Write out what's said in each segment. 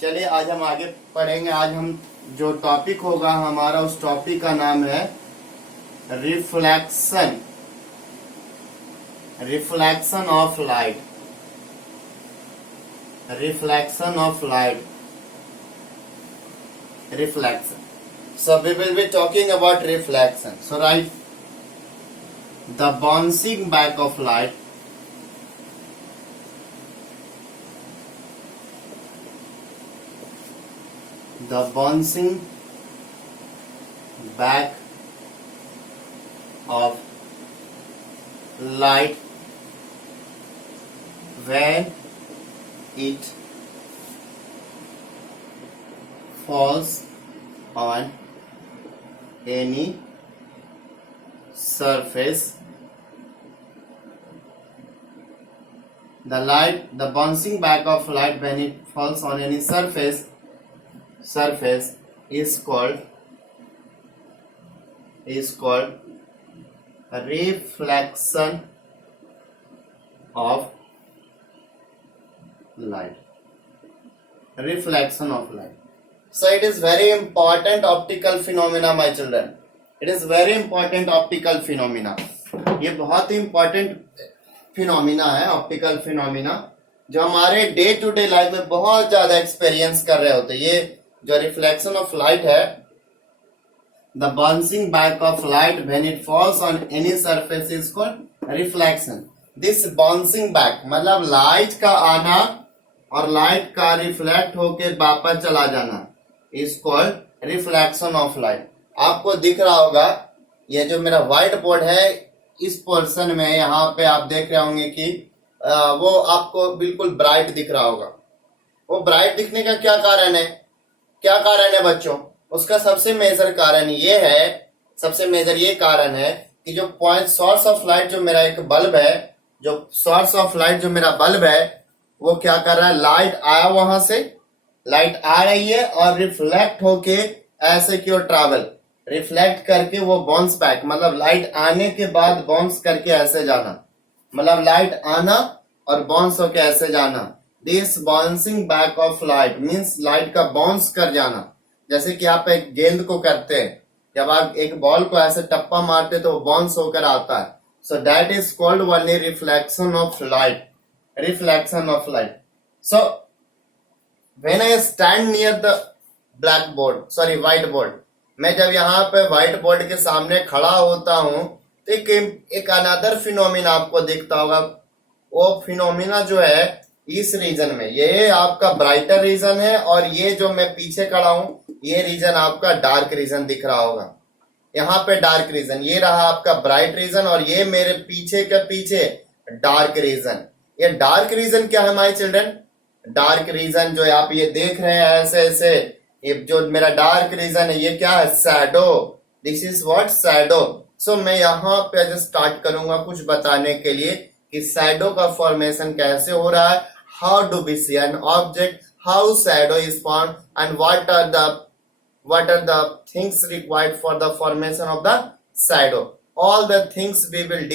चलिए आज हम आगे पढ़ेंगे। आज हम जो टॉपिक होगा हमारा, उस टॉपिक का नाम है reflection. Reflection of light. Reflection of light. Reflection. So we will be talking about reflection. So right, the bouncing back of light. The bouncing back of light when it falls on any surface. The bouncing back of light when it falls on any surface is called reflection of light. Reflection of light. So it is very important optical phenomena, my children. It is very important optical phenomena. ये बहुत ही important phenomena है, optical phenomena, जो हमारे day to day life में बहुत ज्यादा experience कर रहे होते हैं। ये जो रिफ्लेक्शन ऑफ लाइट है, the bouncing back of light when it falls on any surface is called reflection. This bouncing back मतलब लाइट का आना और लाइट का रिफ्लेक्ट होके वापस चला जाना is called reflection of light. आपको दिख रहा होगा ये जो मेरा व्हाइट बोर्ड है, इस पोर्शन में यहाँ पे आप देख रहे होंगे कि वो आपको बिल्कुल ब्राइट दिख रहा होगा। वो ब्राइट दिखने का क्या कारण है? क्या कारण है बच्चों? उसका सबसे मेजर कारण ये है, सबसे मेजर ये कारण है कि जो पॉइंट सोर्स ऑफ लाइट जो मेरा एक बल्ब है, जो सोर्स ऑफ लाइट जो मेरा बल्ब है, वो क्या कर रहा है? लाइट आया, वहां से लाइट आ रही है और रिफ्लेक्ट होके ऐसे की ओर ट्रैवल, रिफ्लेक्ट करके वो बाउंस बैक, मतलब लाइट आने के बाद बाउंस करके ऐसे जाना, मतलब लाइट आना और बाउंस होके ऐसे जाना। This bouncing back of light means light का बाउंस कर जाना। जैसे कि आप एक गेंद को करते हैं, जब आप एक बॉल को ऐसे टप्पा मारते तो बाउंस होकर आता है। So that is called only reflection of light. Reflection of light. So when I stand near the white board, मैं जब यहाँ पे व्हाइट बोर्ड के सामने खड़ा होता हूँ तो एक अनदर फिनोमिना आपको दिखता होगा। वो फिनोमिना जो है इस रीजन में, ये आपका ब्राइटर रीजन है और ये जो मैं पीछे खड़ा हूँ ये रीजन आपका डार्क रीजन दिख रहा होगा। यहाँ पे डार्क रीजन, ये रहा आपका ब्राइट रीजन और ये मेरे पीछे के पीछे डार्क रीजन। ये डार्क रीजन क्या है माय चिल्ड्रन? डार्क रीजन जो आप ये देख रहे हैं ऐसे ऐसे, ये जो मेरा डार्क रीजन है ये क्या है? Shadow. This is what? Shadow. सो मैं यहाँ पे आज स्टार्ट करूंगा कुछ बताने के लिए कि शैडो का फॉर्मेशन कैसे हो रहा है, how do we see an object, how shadow is form and what are the things required for the formation of the shadow. All the things we will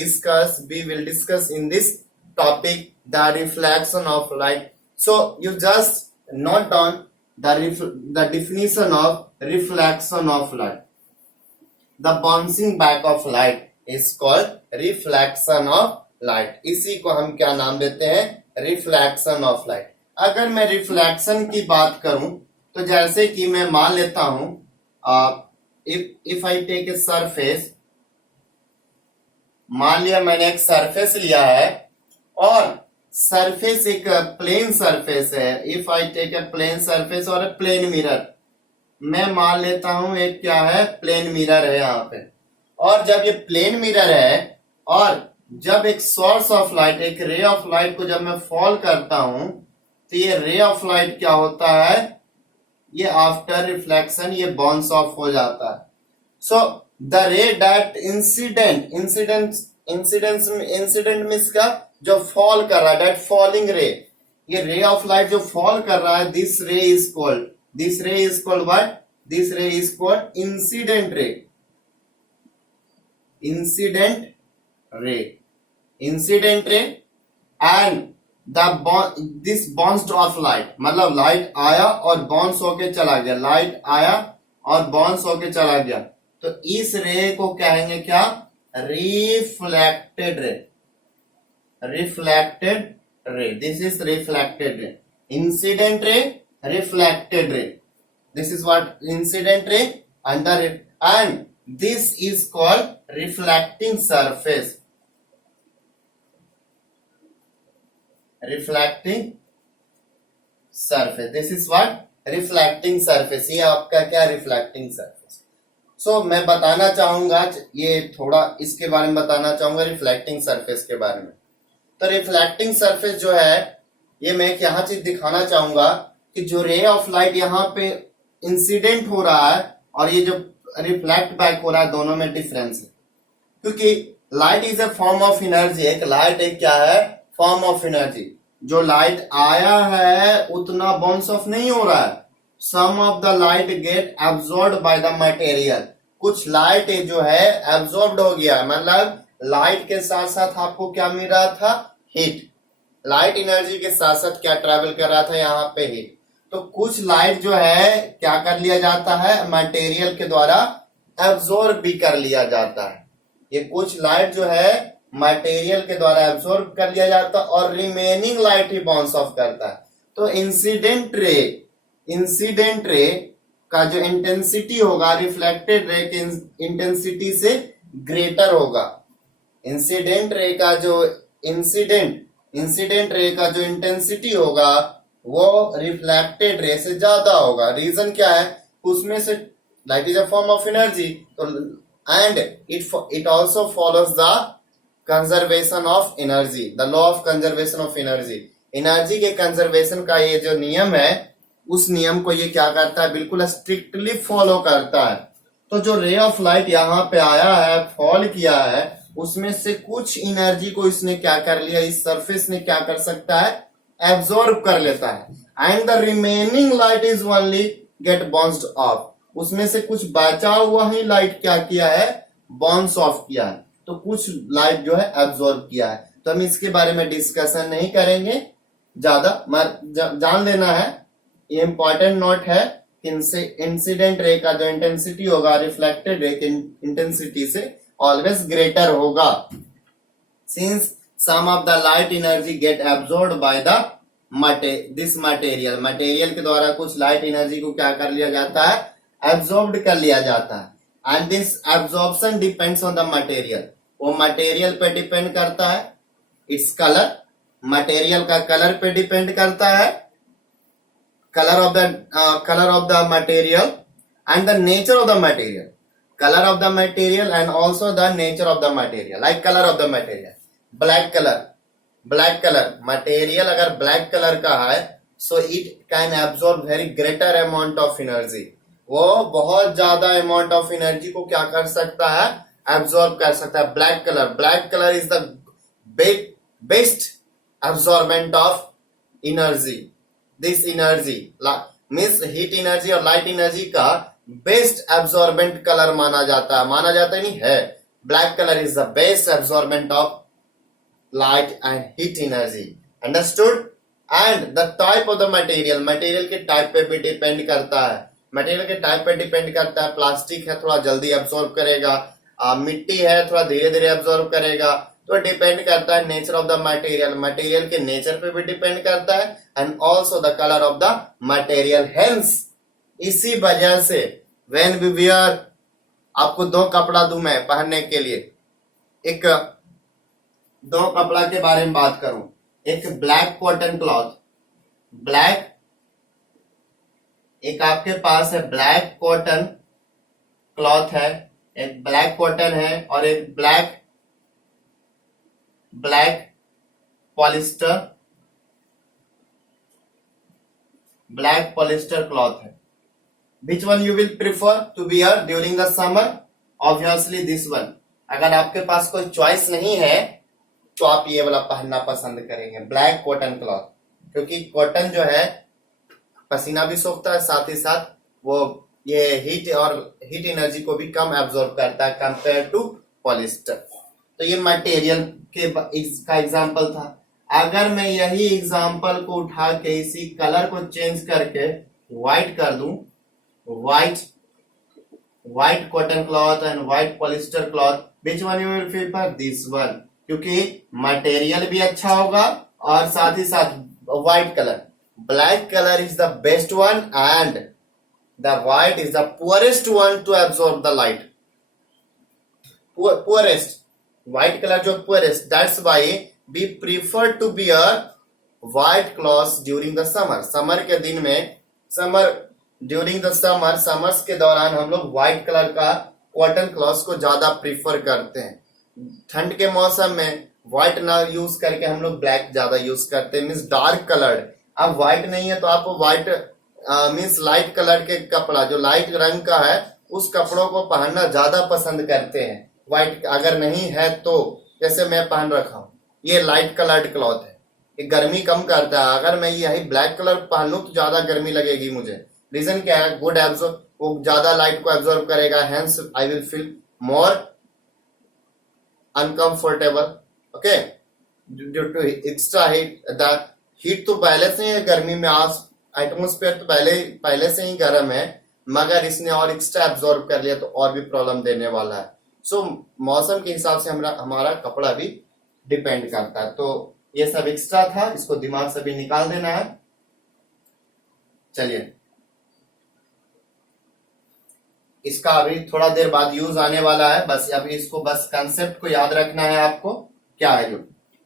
discuss in this topic, the reflection of light. So you just note down the definition of reflection of light. The bouncing back of light is called reflection of light. इसी को हम क्या नाम देते हैं? reflection of light. अगर मैं reflection की बात करूं तो जैसे कि मैं मान लेता हूं, if I take a surface, मान लिया मैंने एक सरफेस लिया है और सरफेस एक प्लेन सरफेस है। If I take a plane surface और ए प्लेन मिरर, मैं मान लेता हूं एक क्या है? प्लेन मिरर है यहाँ पे। और जब ये प्लेन मिरर है और जब एक सोर्स ऑफ लाइट, एक रे ऑफ लाइट को जब मैं फॉल करता हूं तो ये रे ऑफ लाइट क्या होता है? ये आफ्टर रिफ्लेक्शन ये बाउंस ऑफ हो जाता है। सो द रे दैट इंसिडेंट मीन्स का जो फॉल कर रहा है, दैट फॉलिंग रे, ये रे ऑफ लाइट जो फॉल कर रहा है, दिस रे इज कॉल्ड व्हाट? दिस रे is called incident ray. Incident ray and this bounced of light, मतलब लाइट आया और बाउंस होके चला गया, लाइट आया और बाउंस होके चला गया, तो इस रे को कहेंगे क्या? Reflected ray, reflected ray, this is reflected ray. Incident ray, reflected ray, this is what incident ray under it, and this is called reflecting surface, reflecting surface, this is what reflecting surface. ये आपका क्या? reflecting surface. so मैं बताना चाहूंगा, ये थोड़ा इसके बारे में बताना चाहूंगा reflecting surface के बारे में. तो reflecting surface जो है, ये मैं एक यहाँ चीज दिखाना चाहूंगा कि जो रे ऑफ लाइट यहाँ पे इंसिडेंट हो रहा है और ये जो रिफ्लेक्ट बैक हो रहा है, दोनों में डिफरेंस है. क्योंकि light is a form of energy, एक लाइट एक क्या है? Form of energy. जो लाइट आया है उतना बाउंस ऑफ नहीं हो रहा है. Some of the light get absorbed by the material, कुछ लाइट जो है एब्जॉर्ब्ड हो गया, मतलब लाइट के साथ साथ आपको क्या मिल रहा था? हीट. लाइट एनर्जी के साथ साथ क्या ट्रेवल कर रहा था? यहाँ पे हीट. तो कुछ लाइट जो है क्या कर लिया जाता है? मटेरियल के द्वारा एब्जॉर्ब भी कर लिया जाता है. ये कुछ लाइट जो है मटेरियल के द्वारा एब्जॉर्ब कर लिया जाता है और रिमेनिंग लाइट ही बाउंस ऑफ करता है. तो इंसिडेंट रे का जो इंटेंसिटी होगा रिफ्लेक्टेड रे के इंटेंसिटी से ग्रेटर होगा. इंसिडेंट रे का जो इंटेंसिटी होगा वो रिफ्लेक्टेड रे से ज्यादा होगा. रीजन क्या है? उसमें से light is a form of energy, तो and it also follows the conservation of energy, the law of conservation of energy. Energy के कंजर्वेशन का ये जो नियम है, उस नियम को ये क्या करता है? बिल्कुल स्ट्रिक्टली फॉलो करता है. तो जो रे ऑफ लाइट यहाँ पे आया है, फॉल किया है, उसमें से कुछ एनर्जी को इसने क्या कर लिया? इस सरफेस ने क्या कर सकता है? एब्जॉर्ब कर लेता है. And the remaining light is only get bounced of, उसमें से कुछ बचा हुआ ही लाइट क्या किया है? बाउंस ऑफ किया है. तो कुछ लाइट जो है एब्जॉर्ब किया है. तो हम इसके बारे में डिस्कशन नहीं करेंगे ज्यादा, जान लेना है, ये इंपॉर्टेंट नोट है. इंसिडेंट रे का जो इंटेंसिटी होगा रिफ्लेक्टेड रे के इंटेंसिटी से ऑलवेज ग्रेटर होगा. Since some of the light energy get absorbed by the this material, material के द्वारा कुछ लाइट एनर्जी को क्या कर लिया जाता है? एब्जॉर्ब्ड कर लिया जाता है. And this absorption depends on the material, वो मटेरियल पे डिपेंड करता है. इट्स कलर, मटेरियल का कलर पे डिपेंड करता है, colour of the material and the nature of the material, colour of the material and also the nature of the material. Like colour of the material, black colour material अगर black colour का है, so it can absorb very greater amount of energy, वो बहुत ज्यादा amount of energy को क्या कर सकता है? एब्जॉर्ब कर सकता है. Black colour is the best absorbent of energy. This energy means heat energy और लाइट एनर्जी का बेस्ट एब्जॉर्बेंट कलर माना जाता है, नहीं है. Black colour is the best absorbent of light and heat energy. Understood? And the type of the material के type पे भी डिपेंड करता है. मटेरियल के टाइप पे डिपेंड करता है. प्लास्टिक है थोड़ा जल्दी एब्जॉर्ब करेगा, मिट्टी है थोड़ा धीरे धीरे एब्जॉर्ब करेगा. तो डिपेंड करता है नेचर ऑफ द मटेरियल के नेचर पे भी डिपेंड करता है. And also the colour of the material. Hence इसी वजह से व्हेन वी वियर, आपको दो कपड़ा दूं मैं पहनने के लिए, दो कपड़ा के बारे में बात करूं. एक ब्लैक कॉटन क्लॉथ, एक आपके पास है ब्लैक कॉटन क्लॉथ है, एक ब्लैक कॉटन है और एक ब्लैक पॉलिस्टर क्लॉथ है. Which one you will prefer to wear during the summer? Obviously this one. अगर आपके पास कोई चॉइस नहीं है तो आप ये वाला पहनना पसंद करेंगे, ब्लैक कॉटन क्लॉथ, क्योंकि कॉटन जो है पसीना भी सोखता है, साथ ही साथ वो ये हीट एनर्जी को भी कम एब्जॉर्ब करता है कंपेयर टू पॉलिस्टर. तो ये मटेरियल का एग्जांपल था. अगर मैं यही एग्जांपल को उठा के इसी कलर को चेंज करके व्हाइट कर दूं, white cotton cloth and white polyester cloth, which one you will prefer? This one, क्योंकि मटेरियल भी अच्छा होगा और साथ ही साथ white colour, black colour is the best one and the white is the poorest one to absorb the light. Poorest, white colour जो poorest, that's why we prefer to wear white clothes during the summer. Summer के दिन में, during the summers के दौरान हम लोग white colour का cotton clothes को ज्यादा प्रीफर करते हैं. ठंड के मौसम में व्हाइट ना यूज करके हम लोग ब्लैक ज्यादा यूज करते हैं, मीन्स डार्क कलर्ड. अब व्हाइट नहीं है तो आप व्हाइट मीन्स लाइट कलर के कपड़ा जो लाइट रंग का है उस कपड़ों को पहनना ज्यादा पसंद करते हैं. व्हाइट अगर नहीं है तो, जैसे मैं पहन रखा हूं, ये लाइट कलर्ड क्लॉथ है, ये गर्मी कम करता है. अगर मैं यही ब्लैक कलर पहन लूं तो ज्यादा गर्मी लगेगी मुझे. रीजन क्या है? गुड एब्जॉर्ब, वो ज्यादा लाइट को एब्जॉर्ब करेगा, hence I will feel more uncomfortable. Okay, due to extra heat. The heat तो पहले से ही गर्मी में, एटमोस्फेयर तो पहले से ही गर्म है, मगर इसने और एक्स्ट्रा एब्जॉर्ब कर लिया तो और भी प्रॉब्लम देने वाला है. सो मौसम के हिसाब से हमारा कपड़ा भी डिपेंड करता है. तो ये सब एक्स्ट्रा था, इसको दिमाग से भी निकाल देना है. चलिए, इसका अभी थोड़ा देर बाद यूज आने वाला है, बस अभी इसको बस कंसेप्ट को याद रखना है आपको. क्या है जो,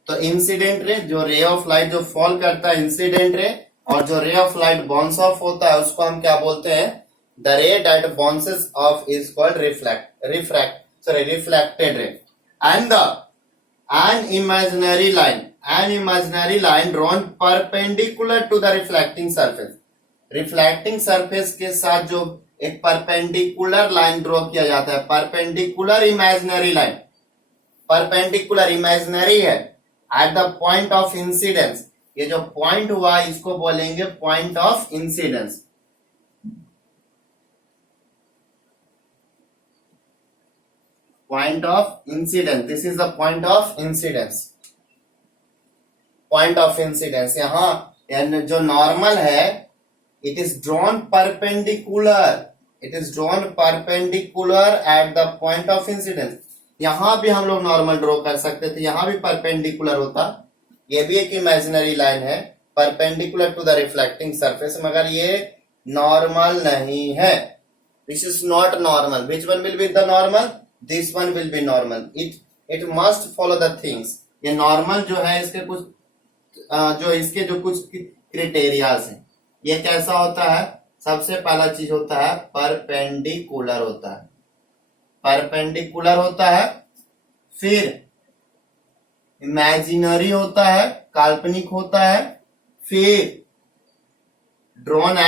तो इंसिडेंट रे, जो रे ऑफ लाइट जो फॉल करता है, इंसिडेंट रे, और जो रे ऑफ लाइट बाउंस ऑफ होता है उसको हम क्या बोलते हैं? द रे that bounces of is called reflected ray. And an imaginary line drawn perpendicular to the reflecting surface. Reflecting surface के साथ जो एक परपेंडिकुलर लाइन ड्रॉ किया जाता है, perpendicular imaginary line, perpendicular imaginary है, at the point of incidence. ये जो पॉइंट हुआ इसको बोलेंगे point of incidence. Point of incidence, this is the point of incidence. Point of इंसिडेंस यहां जो नॉर्मल है, it is drawn perpendicular at the point of incidence. यहां भी हम लोग नॉर्मल ड्रॉ कर सकते थे, यहां भी परपेंडिकुलर होता. ये भी एक इमेजिनरी लाइन है, perpendicular to the reflecting surface, मगर ये नॉर्मल नहीं है. This is not normal. Which one will be the normal? This one will be normal. It must follow the things. ये नॉर्मल जो है इसके जो कुछ क्रिटेरियाज हैं. ये कैसा होता है? सबसे पहला चीज होता है परपेंडिकुलर होता है, परपेंडिकुलर होता है. फिर इमेजिनरी होता है, काल्पनिक होता है. फिर drawn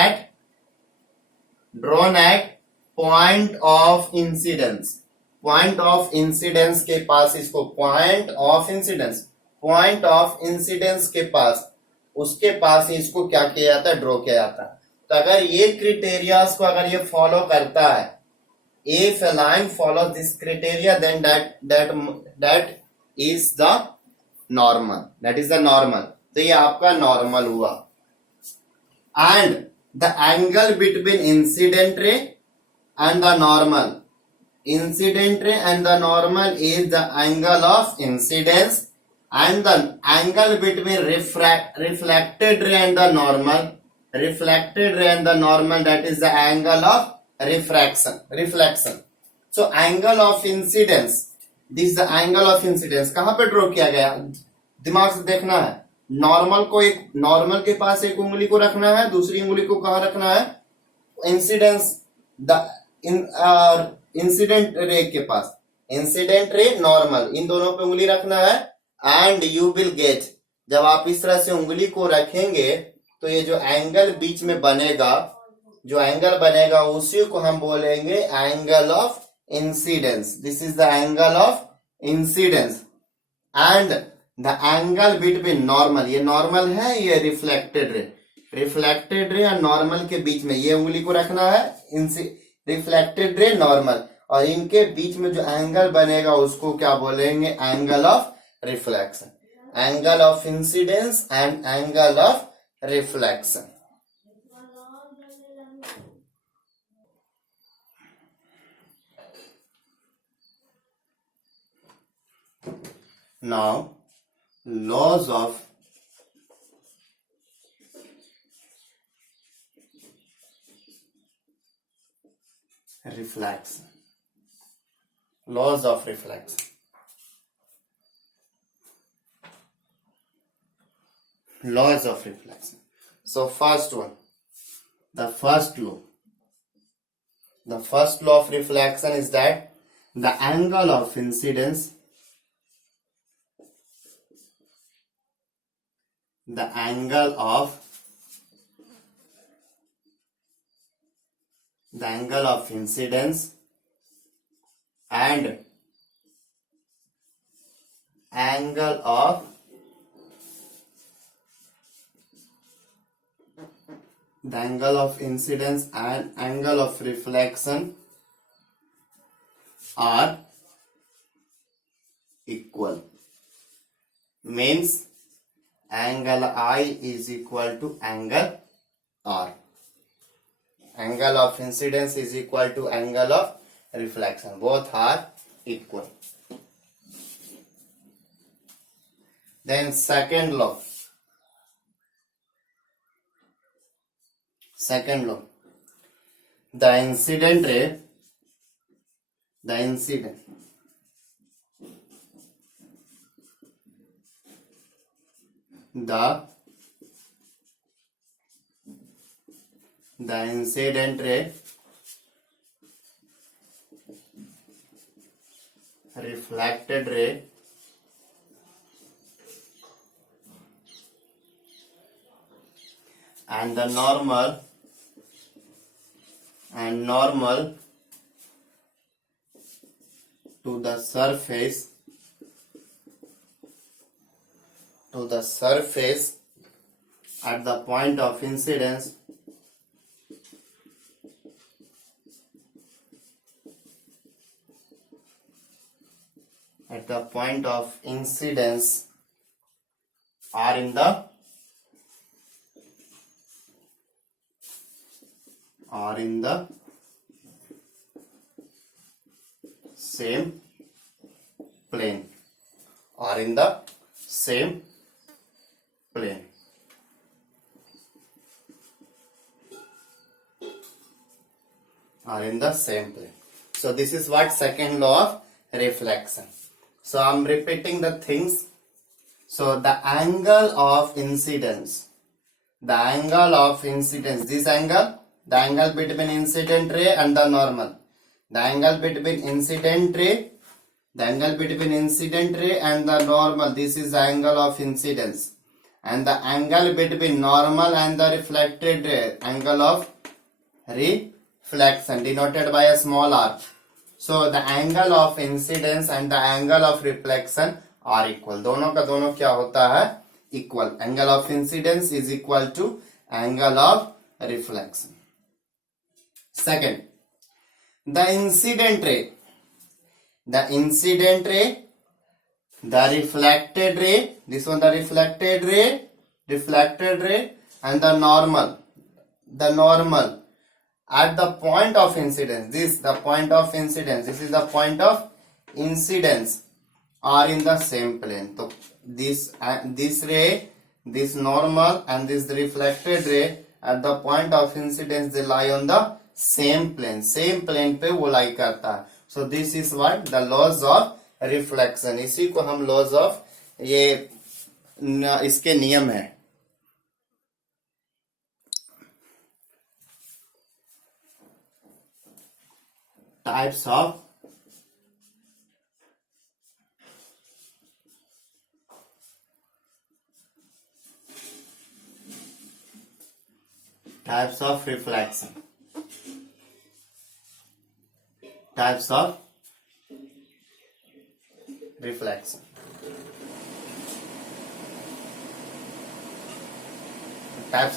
at point of incidence. Point of incidence के पास इसको पॉइंट ऑफ इंसिडेंस के पास, उसके पास इसको क्या किया जाता है? ड्रॉ किया जाता है. तो अगर ये क्रिटेरियाज को अगर ये फॉलो करता है, if a line follows this criteria, then that is the normal. That is the normal. तो ये आपका नॉर्मल हुआ. And the angle between incident ray and the normal. Incident ray and the normal is the angle of incidence, and the angle between reflected ray and the normal, that is the angle of reflection. So angle of incidence, this is the angle of incidence. कहां पे draw किया गया? दिमाग से देखना है. Normal के पास एक उंगली को रखना है, दूसरी उंगली को कहां रखना है? इंसिडेंस, इंसिडेंट रे के पास, इंसिडेंट रे, नॉर्मल, इन दोनों पे उंगली रखना है. एंड यू विल गेट, जब आप इस तरह से उंगली को रखेंगे तो ये जो एंगल बीच में बनेगा, उसी को हम बोलेंगे angle of incidence. This is the angle of incidence. And the angle between normal, ये नॉर्मल है, ये रिफ्लेक्टेड रे और नॉर्मल के बीच में ये उंगली को रखना है, रिफ्लेक्टेड रे, नॉर्मल, और इनके बीच में जो एंगल बनेगा उसको क्या बोलेंगे? Angle of reflection. angle of incidence and angle of reflection. Now, laws of reflection. Laws of reflection. Laws of reflection. So first one, the first law. The first law of reflection is that the angle of incidence, the angle of incidence and angle of incidence and angle of reflection are equal. Means angle I is equal to angle R. Angle of incidence is equal to angle of reflection. Both are equal. Then second law. Second law. The incident ray, the incident ray, reflected ray, and the normal to the surface at the point of incidence are in the same plane. Are in the same plane. Are in the same plane. So this is what second law of reflection. So I'm repeating the things. So the angle of incidence, this angle, the angle between incident ray and the normal, the angle between incident ray and the normal, this is the angle of incidence, and the angle between normal and the reflected ray, angle of reflection, denoted by a small r. So the angle of incidence and the angle of reflection are equal. दोनों का दोनों क्या होता है? Equal. Angle of incidence is equal to angle of reflection. Second, the incident ray, the reflected ray, this one the reflected ray, and the normal at the point of incidence, this is the point of incidence are in the same plane. So this ray, this normal and this reflected ray at the point of incidence, they lie on the same plane पे वो lie करता है. So this is what the laws of reflection. इसी को हम laws of इसके नियम है. Types of reflection. Types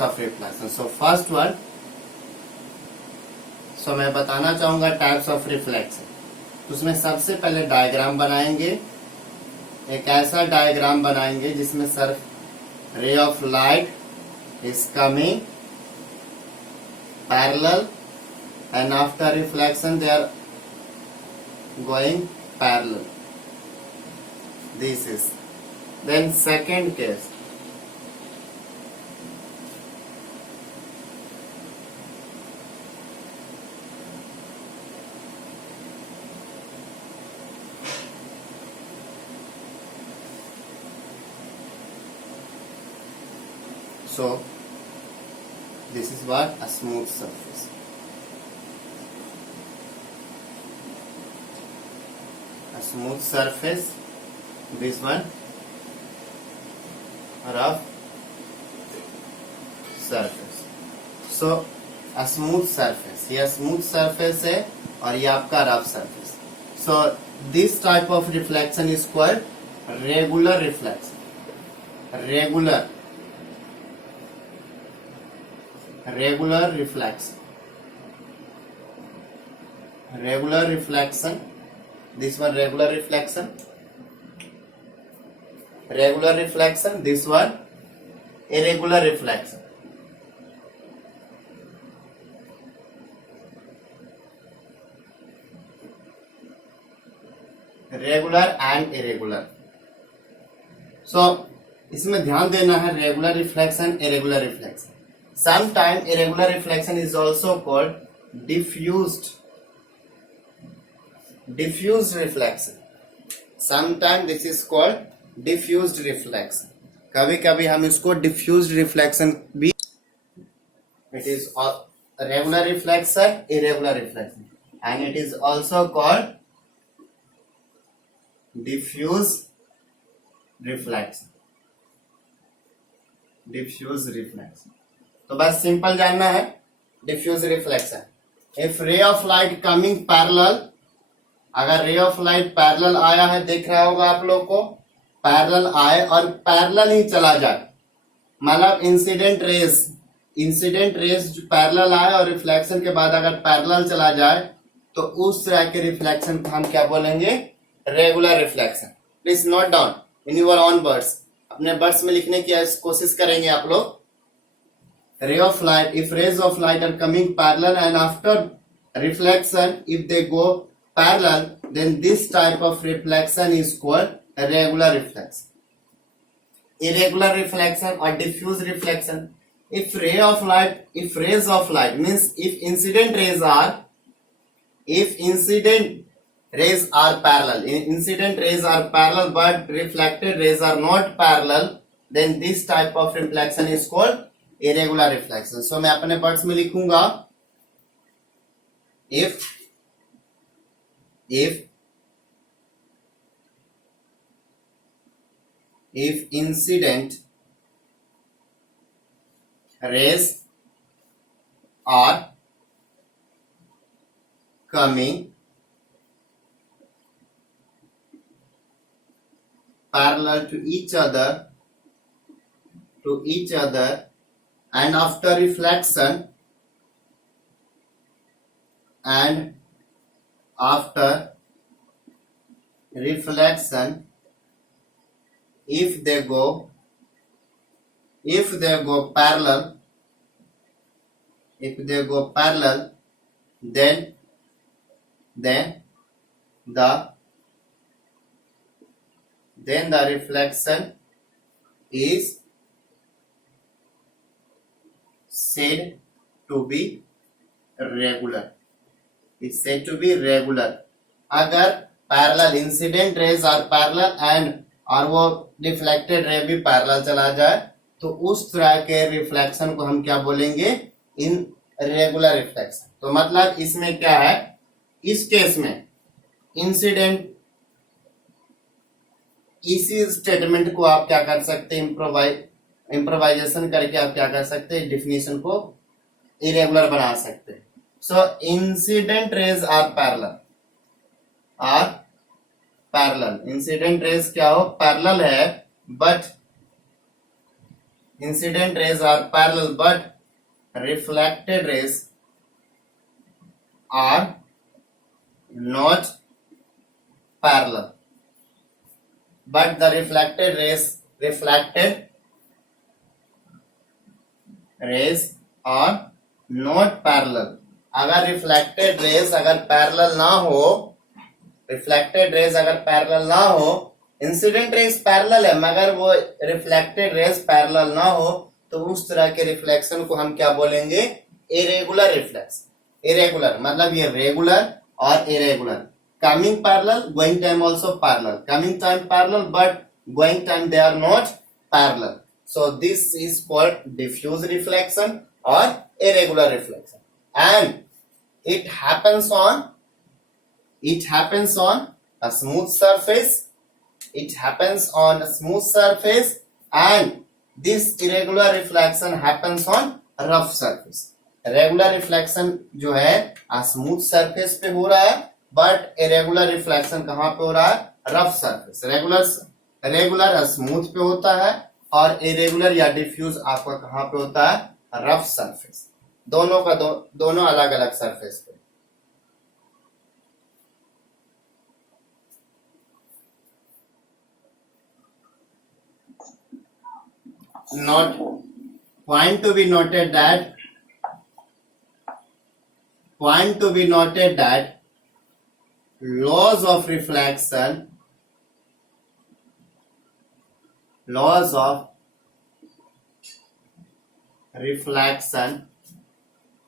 of reflection. So first one, so मैं बताना चाहूंगा टाइप्स ऑफ रिफ्लेक्शन. उसमें सबसे पहले डायग्राम बनाएंगे. एक ऐसा डायग्राम बनाएंगे जिसमें सर रे of light is coming parallel and after reflection they are going parallel. This is then second case. So this is what a smooth surface. A smooth surface, this one rough surface. So a smooth surface, ये smooth surface है और ये आपका rough surface. So this type of reflection is called regular reflection. Regular reflection. Regular reflection. This one regular reflection. Regular reflection. This one irregular reflection. Regular and irregular. So इसमें ध्यान देना है regular reflection, irregular reflection. Sometimes irregular reflection is also called diffused reflection. Sometimes this is called diffused reflection. कभी कभी हम इसको diffused reflection भी, it is regular reflection, irregular reflection, and it is also called diffuse reflection. Diffuse reflection. तो बस simple जानना है diffuse reflection. If ray of light coming parallel, अगर रे ऑफ लाइट पैरेलल आया है, देख रहा होगा आप लोग को, पैरेलल आए और पैरेलल ही चला जाए, मतलब इंसिडेंट रेस जो पैरेलल आए और रिफ्लेक्शन के बाद अगर पैरेलल चला जाए तो उस तरह के रिफ्लेक्शन को हम क्या बोलेंगे? Regular reflection. Please note down in your own words. अपने वर्ड्स में लिखने की कोशिश करेंगे आप लोग. Ray of light, if rays of light are coming parallel and after reflection if they go parallel, then this type of reflection is called a regular reflection. Irregular reflection or diffuse reflection. If rays of light means if incident rays are parallel but reflected rays are not parallel, then this type of reflection is called irregular reflection. So मैं अपने words में लिखूंगा, if incident rays are coming parallel to each other and after reflection if they go parallel, then the reflection is said to be regular. It's said to be regular. अगर parallel incident rays are parallel and और वो reflected ray भी parallel चला जाए तो उस तरह के रिफ्लेक्शन को हम क्या बोलेंगे? In regular reflection. तो मतलब इसमें क्या है, इस केस में इंसिडेंट, इसी स्टेटमेंट को आप क्या कर सकते हैं, इम्प्रोवाइजेशन करके आप क्या कर सकते हैं, डेफिनेशन को इरेगुलर बना सकते हैं. So incident rays are parallel. Incident rays क्या हो, पैरेलल है, but incident rays are parallel but reflected rays are not parallel. but the reflected rays are not parallel. अगर रिफ्लेक्टेड रेज अगर पैरेलल ना हो, रिफ्लेक्टेड रेज अगर parallel ना हो, इंसिडेंट रेज पैरेलल है मगर वो रिफ्लेक्टेड रेज पैरेलल ना हो, तो उस तरह के रिफ्लेक्शन को हम क्या बोलेंगे? Irregular reflex. इरेगुलर मतलब ये रेगुलर और irregular. Coming parallel, going time also parallel. Coming time parallel, but going time they are not parallel. So this is called diffuse reflection or irregular reflection, and it happens on a smooth surface. It happens on a smooth surface, and this irregular reflection happens on rough surface. Regular reflection जो है smooth surface पे हो रहा है, but irregular reflection कहाँ पे हो रहा है? Rough surface. रेगुलर स्मूथ पे होता है और इरेगुलर या डिफ्यूज आपका कहाँ पे होता है? Rough surface. दोनों अलग अलग सरफेस पे. Not point to be noted that laws of reflection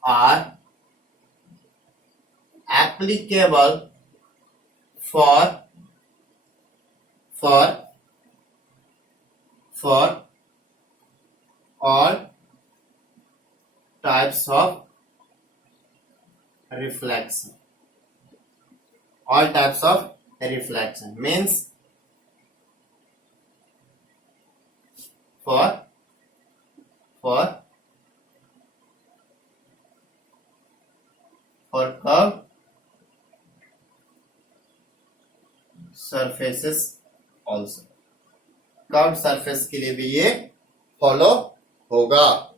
are applicable for all types of reflection. All types of reflection means for curved surfaces also. Curved surface के लिए भी ये फॉलो होगा.